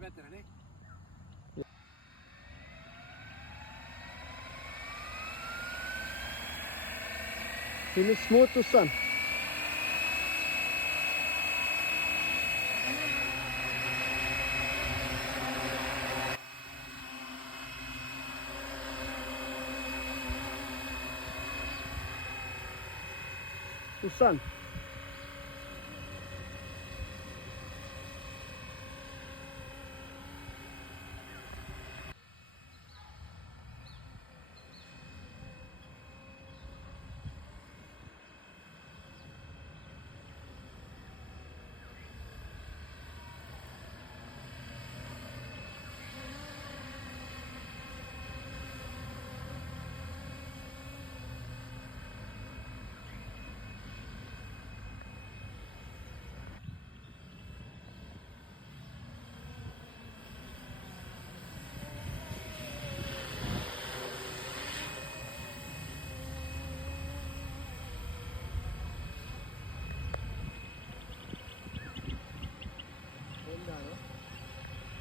පැත්තටනේ. Feel smooth to sun. To sun.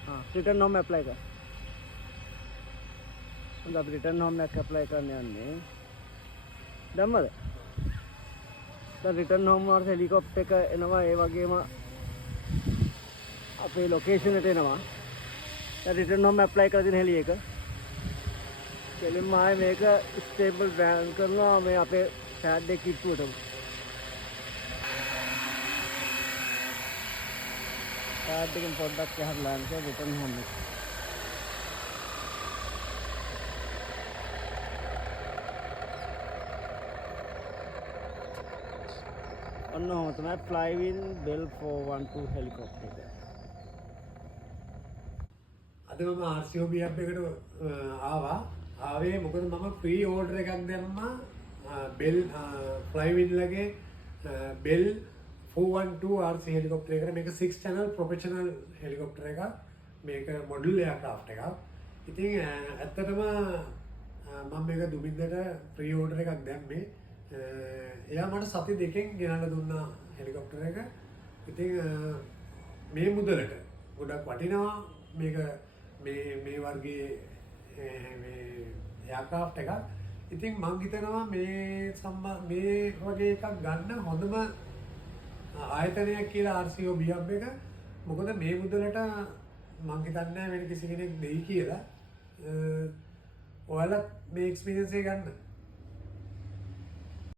हाँ return home apply कर मतलब रिटर्न होम अप्लाई करने आने दम्मद रिटर्न होम और हेलिकॉप्टर का एनवा ए वगैरह अपने लोकेशन है एनवा रिटर्न होम अप्लाई कर दिन हेली एक चलिए मैं मेक स्टेबल बैंड करना मैं यहाँ पे शायद दे किट टूट शायद लेकिन प्रोडक्ट के हर लाइन से रिटर्न होम अन्ना हो तो मैं फ्लाई विन बेल 412 हेलीकॉप्टर का අද මම RCOB app එකට ආවේ මොකද මම ප්‍රී ඕඩර් එකක් දැම්මා බෙල් ෆ්ලයිවින් ලගේ බෙල් 412 RC හෙලිකොප්ටර් එකකට මේක 6 channel ප්‍රොෆෙෂනල් හෙලිකොප්ටර් එකක් මේක මොඩල් එයාක්‍රාෆ්ට් එකක්. ඉතින් ඇත්තටම මම මේක දුබින්දට ප්‍රී ඕඩර් එකක් දැම්මේ. එයා මට සති දෙකෙන් ගෙනල්ලා දුන්නා හෙලිකොප්ටර් එක. ඉතින් මේ මුදලට ගොඩක් වටිනවා මේක මේ වර්ගයේ මේ එයාක්‍රාෆ්ට් එකක්. ඉතින් මං හිතනවා මේ වගේ එකක් ගන්න හොඳම ආයතනයක් කියලා RCOB hub එක. මොකද මේ මුදලට මං හිතන්නේ වෙන කිසි කෙනෙක් දෙයි කියලා. ඔයාලා මේ එක්ස්පීරියන්ස් එක ගන්න.